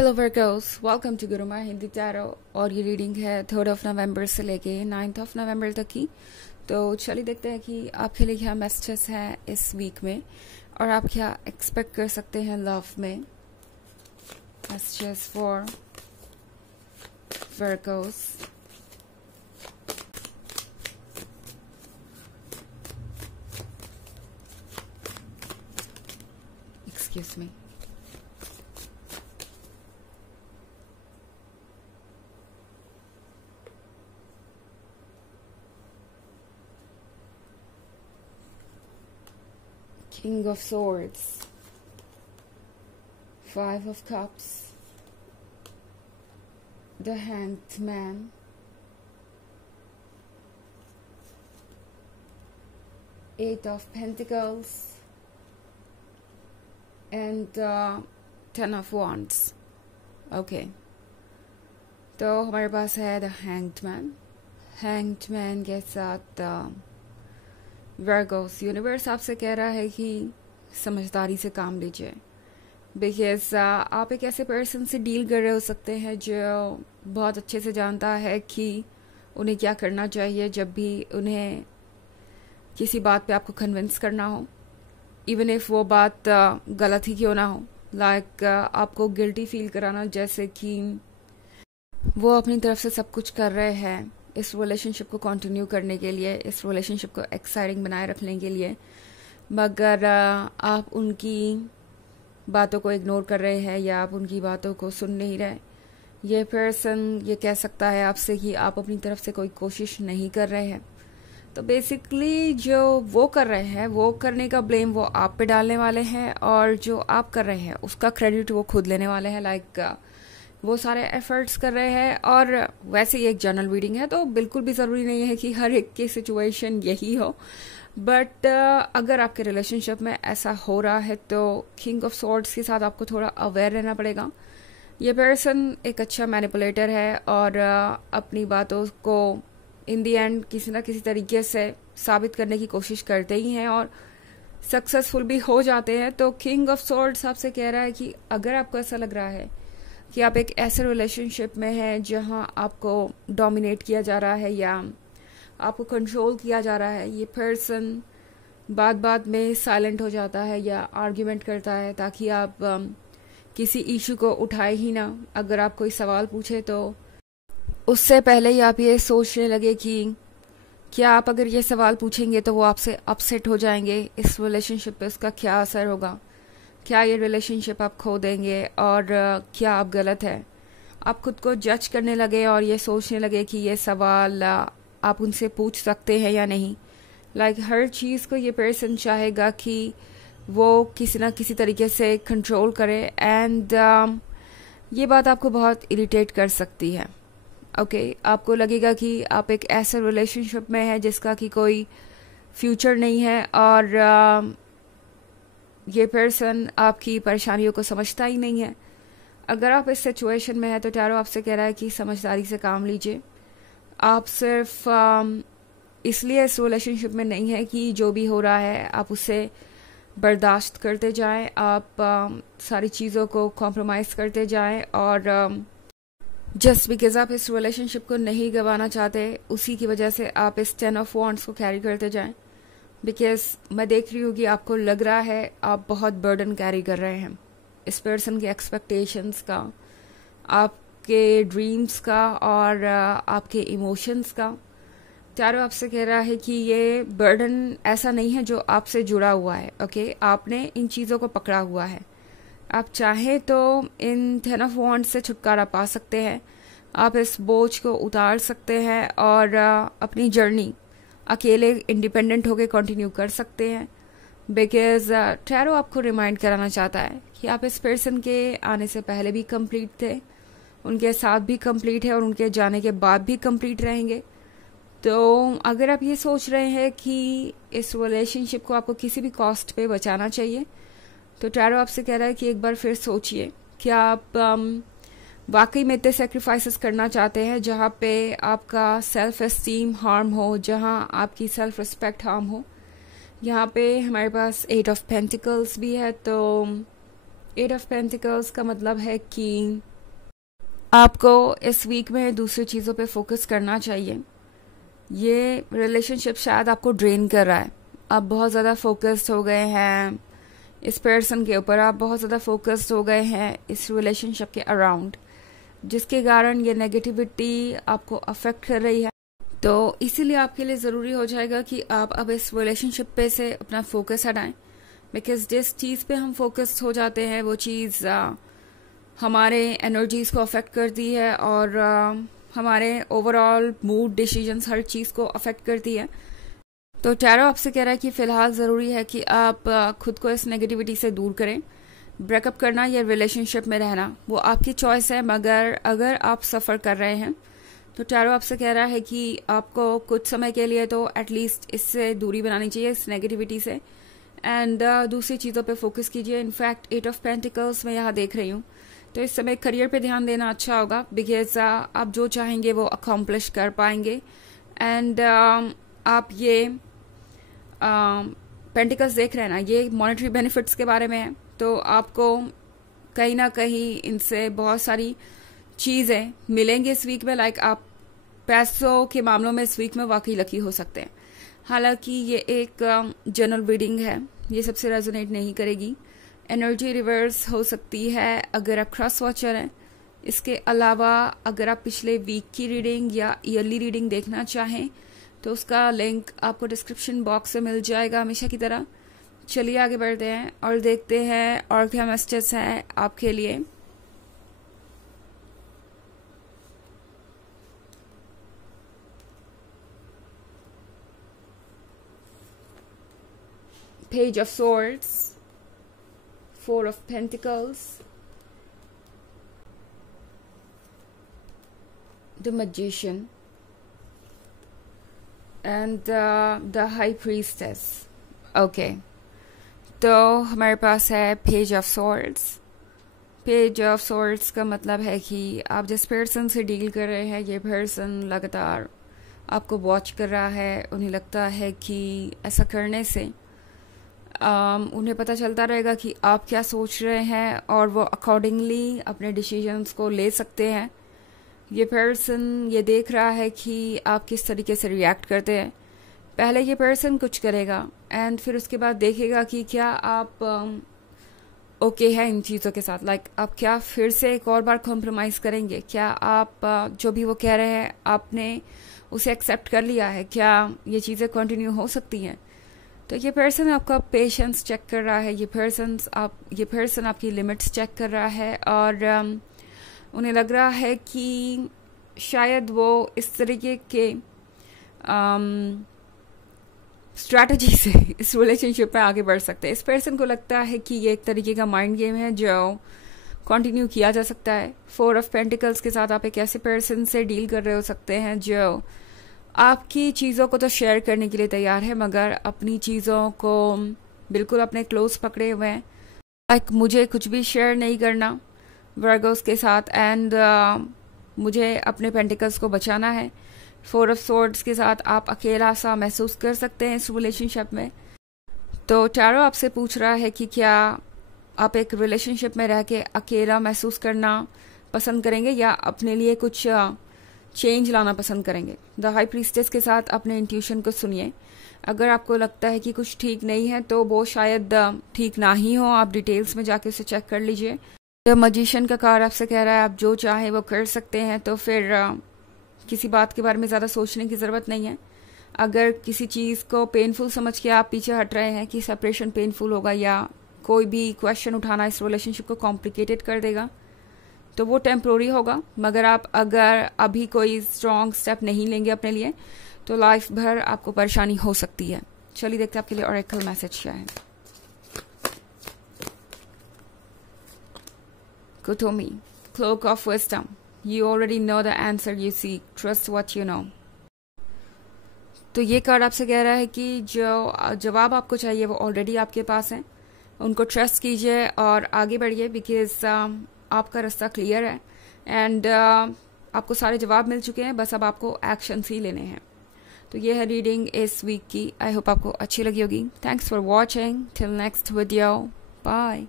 Hello workers, welcome to Guruma Hindi tarot. और ये reading है 3 नवंबर से लेके 9 नवंबर तक की। तो चलिए देखते हैं कि आपके लिए क्या मैसेजेस हैं इस वीक में और आप क्या एक्सपेक्ट कर सकते हैं लव में। Messages for workers. Excuse me. King of Swords, 5 of Cups, the Hanged Man, Eight of Pentacles, and 10 of Wands. Okay, तो हमारे पास है the hanged man. Hanged man के साथ वर्गोस यूनिवर्स आपसे कह रहा है कि समझदारी से काम लीजिए, बिकॉज आप एक ऐसे पर्सन से डील कर रहे हो सकते हैं जो बहुत अच्छे से जानता है कि उन्हें क्या करना चाहिए जब भी उन्हें किसी बात पे आपको कन्विंस करना हो, इवन इफ वो बात गलत ही क्यों ना हो। लाइक आपको गिल्टी फील कराना, जैसे कि वो अपनी तरफ से सब कुछ कर रहे हैं इस रिलेशनशिप को कंटिन्यू करने के लिए, इस रिलेशनशिप को एक्साइटिंग बनाए रखने के लिए, मगर आप उनकी बातों को इग्नोर कर रहे हैं या आप उनकी बातों को सुन नहीं रहे। ये पर्सन ये कह सकता है आपसे कि आप अपनी तरफ से कोई कोशिश नहीं कर रहे हैं। तो बेसिकली जो वो कर रहे हैं, वो करने का ब्लेम वो आप पे डालने वाले हैं, और जो आप कर रहे हैं उसका क्रेडिट वो खुद लेने वाले हैं। लाइक वो सारे एफर्ट्स कर रहे हैं। और वैसे ही एक जर्नल रीडिंग है, तो बिल्कुल भी ज़रूरी नहीं है कि हर एक की सिचुएशन यही हो, बट अगर आपके रिलेशनशिप में ऐसा हो रहा है तो किंग ऑफ सॉर्ड्स के साथ आपको थोड़ा अवेयर रहना पड़ेगा। ये पर्सन एक अच्छा मैनिपुलेटर है और अपनी बातों को इन दी एंड किसी ना किसी तरीके से साबित करने की कोशिश करते ही हैं और सक्सेसफुल भी हो जाते हैं। तो किंग ऑफ सॉर्ड्स आपसे कह रहा है कि अगर आपको ऐसा लग रहा है कि आप एक ऐसे रिलेशनशिप में हैं जहां आपको डोमिनेट किया जा रहा है या आपको कंट्रोल किया जा रहा है, ये पर्सन बात बात में साइलेंट हो जाता है या आर्ग्यूमेंट करता है ताकि आप किसी इशू को उठाए ही ना। अगर आप कोई सवाल पूछे तो उससे पहले ही आप ये सोचने लगे कि क्या आप अगर ये सवाल पूछेंगे तो वो आपसे अपसेट हो जाएंगे, इस रिलेशनशिप पे उसका क्या असर होगा, क्या ये रिलेशनशिप आप खो देंगे और क्या आप गलत है। आप खुद को जज करने लगे और ये सोचने लगे कि ये सवाल आप उनसे पूछ सकते हैं या नहीं। लाइक हर चीज़ को ये पर्सन चाहेगा कि वो किसी ना किसी तरीके से कंट्रोल करे, एंड ये बात आपको बहुत इरिटेट कर सकती है। ओके, आपको लगेगा कि आप एक ऐसे रिलेशनशिप में हैं जिसका कि कोई फ्यूचर नहीं है और ये पर्सन आपकी परेशानियों को समझता ही नहीं है। अगर आप इस सिचुएशन में हैं तो टैरो आपसे कह रहा है कि समझदारी से काम लीजिए। आप सिर्फ इसलिए इस रिलेशनशिप में नहीं है कि जो भी हो रहा है आप उसे बर्दाश्त करते जाएं, आप सारी चीज़ों को कॉम्प्रोमाइज़ करते जाएं, और जस्ट बिकॉज आप इस रिलेशनशिप को नहीं गंवाना चाहते उसी की वजह से आप इस 10 ऑफ वॉन्ड्स को कैरी करते जाएं। बिकॉज मैं देख रही हूँ कि आपको लग रहा है आप बहुत बर्डन कैरी कर रहे हैं इस पर्सन के एक्सपेक्टेशंस का, आपके ड्रीम्स का और आपके इमोशंस का। टैरो आपसे कह रहा है कि ये बर्डन ऐसा नहीं है जो आपसे जुड़ा हुआ है। ओके, आपने इन चीज़ों को पकड़ा हुआ है। आप चाहें तो इन 10 ऑफ वॉन्ड्स से छुटकारा पा सकते हैं, आप इस बोझ को उतार सकते हैं और अपनी जर्नी अकेले इंडिपेंडेंट होके कंटिन्यू कर सकते हैं। बिकॉज टैरो आपको रिमाइंड कराना चाहता है कि आप इस पर्सन के आने से पहले भी कंप्लीट थे, उनके साथ भी कंप्लीट है और उनके जाने के बाद भी कंप्लीट रहेंगे। तो अगर आप ये सोच रहे हैं कि इस रिलेशनशिप को आपको किसी भी कॉस्ट पे बचाना चाहिए, तो टैरो आपसे कह रहा है कि एक बार फिर सोचिए, क्या आप वाकई में इतने सेक्रीफाइसेस करना चाहते हैं जहाँ पे आपका सेल्फ एस्टीम हार्म हो, जहाँ आपकी सेल्फ रिस्पेक्ट हार्म हो। यहाँ पे हमारे पास 8 ऑफ पेंटिकल्स भी है। तो 8 ऑफ पेंटिकल्स का मतलब है कि आपको इस वीक में दूसरी चीज़ों पे फोकस करना चाहिए। ये रिलेशनशिप शायद आपको ड्रेन कर रहा है, आप बहुत ज़्यादा फोकस्ड हो गए हैं इस पर्सन के ऊपर, आप बहुत ज़्यादा फोकस्ड हो गए हैं इस रिलेशनशिप के अराउंड, जिसके कारण ये नेगेटिविटी आपको अफेक्ट कर रही है। तो इसीलिए आपके लिए ज़रूरी हो जाएगा कि आप अब इस रिलेशनशिप पे से अपना फोकस हटाएं, बिकॉज जिस चीज़ पे हम फोकस्ड हो जाते हैं वो चीज़ हमारे एनर्जीज़ को अफेक्ट करती है और हमारे ओवरऑल मूड, डिसीजंस, हर चीज़ को अफेक्ट करती है। तो टैरो आपसे कह रहा है कि फ़िलहाल ज़रूरी है कि आप खुद को इस नेगेटिविटी से दूर करें। ब्रेकअप करना या रिलेशनशिप में रहना वो आपकी चॉइस है, मगर अगर आप सफ़र कर रहे हैं तो टैरो आपसे कह रहा है कि आपको कुछ समय के लिए तो एटलीस्ट इससे दूरी बनानी चाहिए, इस नेगेटिविटी से, एंड दूसरी चीज़ों पे फोकस कीजिए। इनफैक्ट 8 ऑफ पेंटिकल्स मैं यहाँ देख रही हूँ, तो इस समय करियर पे ध्यान देना अच्छा होगा, बिकॉज आप जो चाहेंगे वो अकॉम्प्लिश कर पाएंगे। एंड आप ये पेंटिकल्स देख रहे हैं ना, ये मॉनेटरी बेनिफिट्स के बारे में है, तो आपको कहीं ना कहीं इनसे बहुत सारी चीज़ें मिलेंगी इस वीक में। लाइक आप पैसों के मामलों में इस वीक में वाकई लकी हो सकते हैं। हालांकि ये एक जनरल रीडिंग है, ये सबसे रेजोनेट नहीं करेगी। एनर्जी रिवर्स हो सकती है अगर आप क्रॉस वॉचर हैं। इसके अलावा अगर आप पिछले वीक की रीडिंग या ईयरली रीडिंग देखना चाहें तो उसका लिंक आपको डिस्क्रिप्शन बॉक्स में मिल जाएगा हमेशा की तरह। चलिए आगे बढ़ते हैं और देखते हैं और क्या मैसेजेस हैं आपके लिए। Page of Swords, 4 of Pentacles, the Magician, and the High Priestess. Okay, तो हमारे पास है page of swords. Page of swords का मतलब है कि आप जिस पर्सन से डील कर रहे हैं, ये पर्सन लगातार आपको वॉच कर रहा है। उन्हें लगता है कि ऐसा करने से उन्हें पता चलता रहेगा कि आप क्या सोच रहे हैं और वो अकॉर्डिंगली अपने डिसीजंस को ले सकते हैं। ये पर्सन ये देख रहा है कि आप किस तरीके से रिएक्ट करते हैं। पहले ये पर्सन कुछ करेगा एंड फिर उसके बाद देखेगा कि क्या आप ओके है इन चीज़ों के साथ। लाइक आप क्या फिर से एक और बार कॉम्प्रोमाइज़ करेंगे, क्या आप जो भी वो कह रहे हैं आपने उसे एक्सेप्ट कर लिया है, क्या ये चीज़ें कंटिन्यू हो सकती हैं। तो ये पर्सन आपका पेशेंस चेक कर रहा है, ये पर्सन आपकी लिमिट्स चेक कर रहा है और उन्हें लग रहा है कि शायद वो इस तरीके के स्ट्रैटेजी से इस रिलेशनशिप में आगे बढ़ सकते हैं। इस पर्सन को लगता है कि ये एक तरीके का माइंड गेम है जो कंटिन्यू किया जा सकता है। 4 ऑफ पेंटिकल्स के साथ आप एक ऐसे पर्सन से डील कर रहे हो सकते हैं जो आपकी चीज़ों को तो शेयर करने के लिए तैयार है, मगर अपनी चीज़ों को बिल्कुल अपने क्लोज पकड़े हुए हैं। लाइक मुझे कुछ भी शेयर नहीं करना वर्गोस के साथ, एंड मुझे अपने पेंटिकल्स को बचाना है। 4 ऑफ सॉर्ड्स के साथ आप अकेला सा महसूस कर सकते हैं इस रिलेशनशिप में। तो टैरो आपसे पूछ रहा है कि क्या आप एक रिलेशनशिप में रह के अकेला महसूस करना पसंद करेंगे या अपने लिए कुछ चेंज लाना पसंद करेंगे। द हाई प्रीस्टेस के साथ अपने इंट्यूशन को सुनिए। अगर आपको लगता है कि कुछ ठीक नहीं है तो वो शायद ठीक ना ही हो, आप डिटेल्स में जाके उसे चेक कर लीजिए। द मजिशियन का कार्ड आपसे कह रहा है आप जो चाहे वो कर सकते हैं, तो फिर किसी बात के बारे में ज़्यादा सोचने की ज़रूरत नहीं है। अगर किसी चीज़ को पेनफुल समझ के आप पीछे हट रहे हैं कि सेपरेशन पेनफुल होगा या कोई भी क्वेश्चन उठाना इस रिलेशनशिप को कॉम्प्लिकेटेड कर देगा, तो वो टेम्प्रोरी होगा। मगर आप अगर अभी कोई स्ट्रॉन्ग स्टेप नहीं लेंगे अपने लिए तो लाइफ भर आपको परेशानी हो सकती है। चलिए देखते हैं आपके लिए ऑरेकल मैसेज क्या है। Kutomi, cloak of wisdom, you already know the answer you seek, trust what you know. तो ये कार्ड आपसे कह रहा है कि जो जवाब आपको चाहिए वो ऑलरेडी आपके पास है, उनको ट्रस्ट कीजिए और आगे बढ़िए, बिकॉज आपका रास्ता क्लियर है एंड आपको सारे जवाब मिल चुके हैं, बस अब आपको एक्शंस ही लेने हैं। तो ये है रीडिंग इस वीक की। आई होप आपको अच्छी लगी होगी। Thanks for watching, till next video, bye.